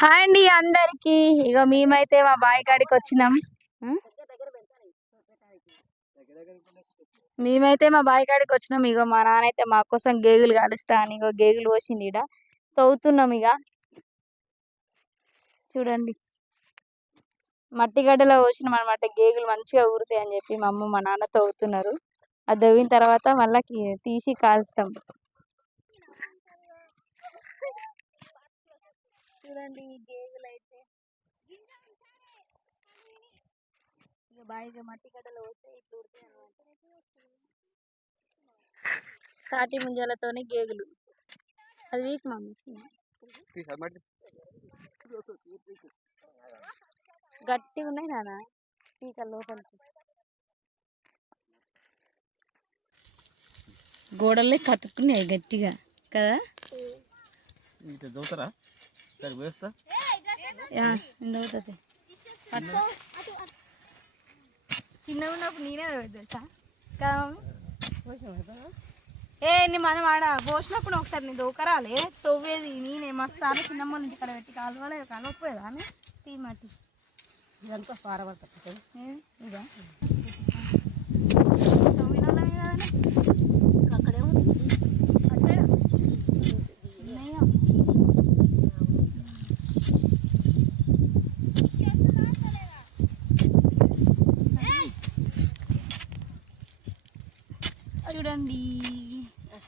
Hi అండి అందరికి. ఇగో మేమైతే మా బావి కాడికి వచ్చినాం. ఇగో మా నాన్న అయితే మా కోసం గేగులు కాలుస్తా అని ఇగో గేగులు పోసింది. ఇడ తవ్వుతున్నాం. ఇక చూడండి మట్టి గడ్డలో పోసినాం అనమాట. గేగులు మంచిగా ఊరుతాయి అని చెప్పి మా అమ్మ మా నాన్న తవ్వుతున్నారు. అది తవ్విన తర్వాత మళ్ళీ తీసి కాల్స్తాం. చూడండి గేగులు అయితే బాగా మట్టి గడ్డలో పోస్తే ఇట్లా ఉడతాయి అనమాట. తాటి ముంజలతోని గేగులు అది వీక్ మమ్మీ గట్టిగా ఉన్నాయి నాన్న పీకల లోపలికి. గోడలే కతుక్కున్నాయి గట్టిగా కదా. చిన్నగా ఉన్నప్పుడు నేనే తెలుసా కదా మమ్మీ. మనం ఆడ పోసినప్పుడు ఒకసారి నేను దూకరాలే తవ్వేది నేనే మస్తాను. చిన్నమ్మ నుంచి ఇక్కడ పెట్టి కాలువలే కలవపోయేదా అని తీ మట్టి ఇదంతా పారబడుతుంది. ఇదా తవ్వినా కదండి అక్కడే చూడండి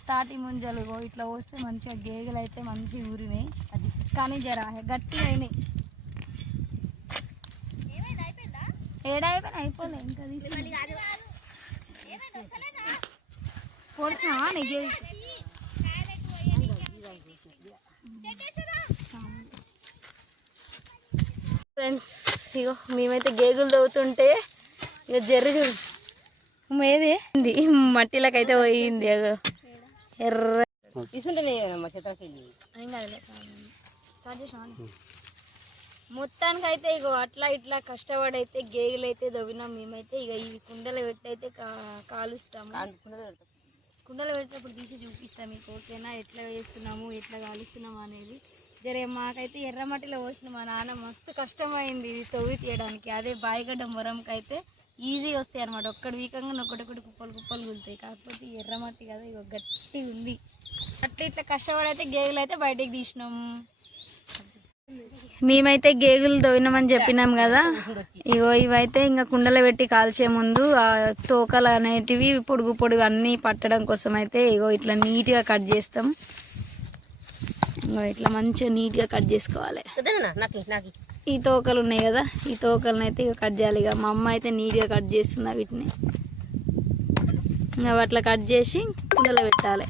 తాటి ముంజలు ఇట్లా పోస్తే మంచిగా గేగలు అయితే మంచిగా ఊరినాయి. అది కానీ జర గట్టిగా అయినాయి. ఏడైపోయినా అయిపోలే ఇంకా పొడిచినా నీకు ఫ్రెండ్స్. ఇగో మేమైతే గేగులు తవ్వుతుంటే ఇక జర్రి చూడు ఏది మట్టిలోకి అయితే పోయింది. ఎర్ర మొత్తానికి అయితే ఇగో అట్లా ఇట్లా కష్టపడి అయితే గేగులు అయితే దవ్వినాం మేమైతే. ఇక ఇవి కుండలు పెట్టి అయితే కాలుస్తాము. కుండలు పెట్టినప్పుడు తీసి చూపిస్తాం మీకు, ఓకేనా? ఎట్లా వేస్తున్నాము ఎట్లా కాలుస్తున్నాము అనేది. జరే మాకైతే ఎర్రమట్టిలో పోసిన మా నాన్న మస్తు కష్టమైంది ఇది తవ్వి తీయడానికి. అదే బాయిగడ్డ మొరంకి అయితే ఈజీ వస్తాయి అనమాట. ఒక్కటి వీకంగా ఒకటి కుప్పలు కుప్పలు గులుతాయి. కాకపోతే ఎర్రమట్టి కదా ఇక గట్టిగా ఉంది. అట్లా ఇట్లా కష్టపడి అయితే గేగులు అయితే బయటకు తీసినాము. మేమైతే గేగులు తవ్వినామని చెప్పినాం కదా. ఇగో ఇవైతే ఇంకా కుండలో పెట్టి కాల్చే ముందు ఆ తోకలు అనేటివి పొడుగు పొడుగు అన్నీ పట్టడం కోసం అయితే ఇగో ఇట్లా నీట్గా కట్ చేస్తాం. ఇంకో ఇట్లా మంచిగా నీట్గా కట్ చేసుకోవాలి. ఈ తోకలు ఉన్నాయి కదా, ఈ తోకలను అయితే ఇక కట్ చేయాలి. ఇక మా అమ్మ అయితే నీట్గా కట్ చేస్తున్నా వీటిని. ఇంకా అట్లా కట్ చేసి కుండలో పెట్టాలి.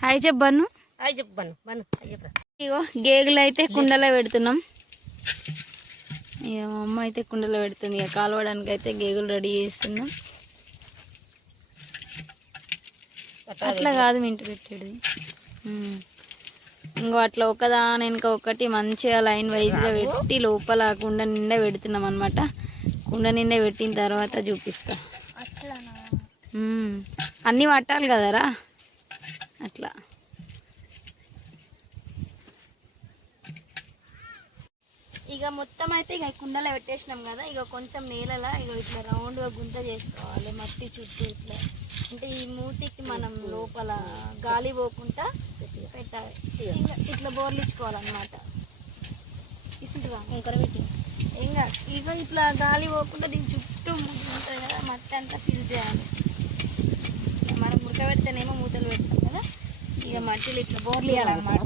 హాయ్ చెప్పాను. ఇగో గేగులు అయితే కుండలో పెడుతున్నాం. ఇక మా అమ్మ అయితే కుండలో పెడుతుంది. ఇక కాలవడానికి అయితే గేగులు రెడీ చేస్తున్నాం. అట్లా కాదు మింటి పెట్టేది. ఇంకో అట్లా ఒకదాని వెనుక ఒకటి మంచిగా లైన్ వైజ్గా పెట్టి లోపల కుండ నిండా పెడుతున్నాం అనమాట. కుండ నిండా పెట్టిన తర్వాత చూపిస్తా. అన్నీ పట్టాలి కదరా అట్లా. ఇక మొత్తం అయితే ఇక కుండలో పెట్టేసినాం కదా. ఇక కొంచెం నేలలో ఇక ఇట్లా రౌండ్గా గుంత చేసుకోవాలి మట్టి చుట్టూ ఇట్లా. అంటే ఈ మూతికి మనం లోపల గాలి పోకుండా పెట్టాలి. ఇట్లా బోర్లించుకోవాలన్నమాట. తీసుకుంటురా ఇంకర పెట్టి ఇంకా ఇక ఇట్లా గాలి పోకుండా దీని చుట్టూ ఉంటుంది కదా మట్టి అంతా ఫిల్ చేయాలి. మనం ఉడకబెడితేనేమో మూతలు పెడతాం కదా. ఇక మట్టిలు ఇట్లా బోర్లు వేయాలన్నమాట.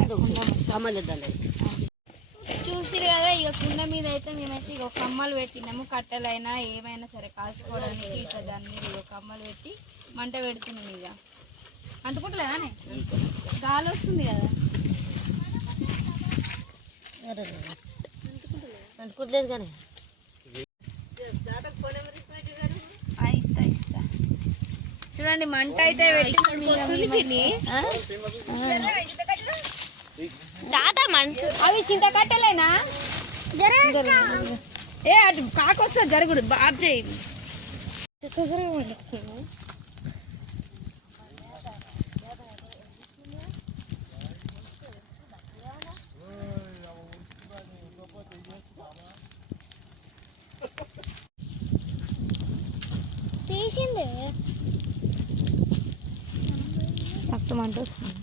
చూసిరు కదా ఇక కుండ మీద అయితే మేమైతే ఇక కమ్మలు పెట్టినాము. కట్టెలైనా ఏమైనా సరే కాల్చుకోవడానికి ఇట్లా దాని మీద ఇక కమ్మలు పెట్టి మంట పెడుతున్నాం. ఇక అంటుకుంటలేదానే గాలి వస్తుంది కదా. అంటుకుంటలేదు కానీ ఇస్తా చూడండి మంట అయితే పెట్టి అవి చింత కట్టలేనా ఏ అటు కాకొస్తా జరుగుడు బాగా చేయండి. మస్తు మంట వస్తుంది.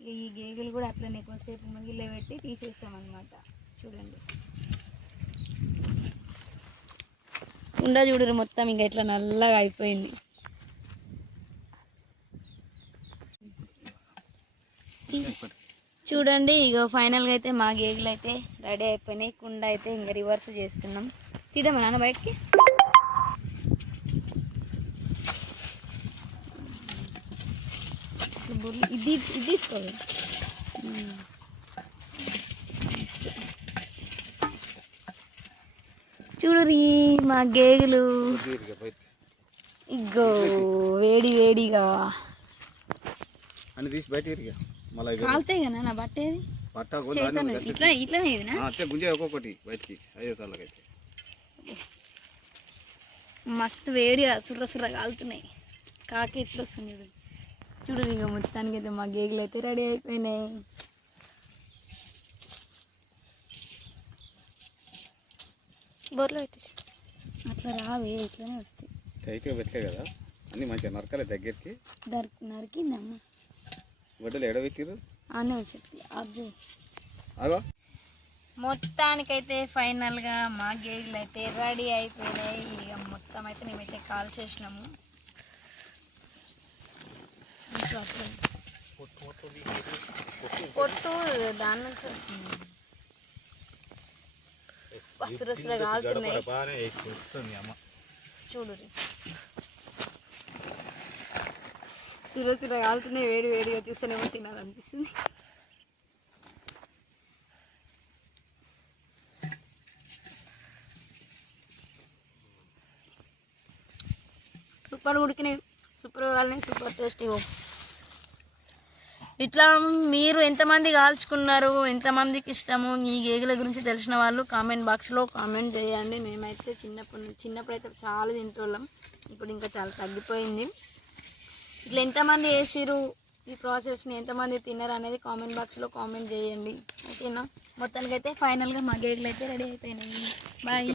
ఈ గేగులు కూడా అట్లనే కొద్దిసేపు ముగిలే పెట్టి తీసేస్తాం అన్నమాట. చూడండి కుండ చూడరు మొత్తం ఇంకా ఇట్లా నల్లగా అయిపోయింది. చూడండి ఇక ఫైనల్గా అయితే మా గేగులు అయితే రెడీ అయిపోయినాయి. కుండ అయితే ఇంకా రివర్స్ చేస్తున్నాం. తీద్దామా నాన్న బయటికి? ఇది తీసుకోవాలి. చూడరి మా గేగులు ఇగో వేడి వేడిగా అని తీసి బయట కాలుతాయి కదా నా బట్టేది ఇట్లా ఇట్లానే గుంజే ఒక్కొక్కటి బయటికి 5 సార్లకైతే మస్తు వేడిగా సుర్ర సుర్ర కాలుతున్నాయి. కాకి ఎట్లా వస్తుంది చూడు. ఇక మొత్తానికి అయితే మా గేగులు అయితే రెడీ అయిపోయినాయి. బొర్రలో అయితే అట్లా రావే ఇట్లానే వస్తాయి. టైట్గా పెట్టలే కదా అన్నీ మంచిగా నరకాలి దగ్గరికి. నరికిందమ్మా గొడ్డలు ఎడబెట్టిరు అనే వచ్చి అబ్జర్వ్. అగో మొత్తానికైతే ఫైనల్గా మా గేగులు అయితే రెడీ అయిపోయినాయి. ఇక మొత్తం అయితే మేమైతే కాల్ చేసినాము. పొట్టు దాని నుంచి వచ్చింది. సురసుగా కాలుతున్నాయి చూడు. సురసుగా కాలుతున్నాయి. వేడి వేడిగా చూస్తేనేమో తినాలనిపిస్తుంది. సూపర్ ఉడికినాయి. సూపర్ కాలినాయి. Super tasty. ఇట్లా మీరు ఎంతమంది కాల్చుకున్నారు, ఎంతమందికి ఇష్టము ఈ గేగుల గురించి తెలిసిన వాళ్ళు కామెంట్ బాక్స్లో కామెంట్ చేయండి. మేమైతే చిన్నప్పుడైతే చాలా తింటోళ్ళం. ఇప్పుడు ఇంకా చాలా తగ్గిపోయింది. ఇట్లా ఎంతమంది వేసిరు ఈ ప్రాసెస్ని, ఎంతమంది తిన్నారు అనేది కామెంట్ బాక్స్లో కామెంట్ చేయండి. ఓకేనా? మొత్తానికైతే ఫైనల్గా మా గేగులు అయితే రెడీ అయిపోయినాయి. బాయ్.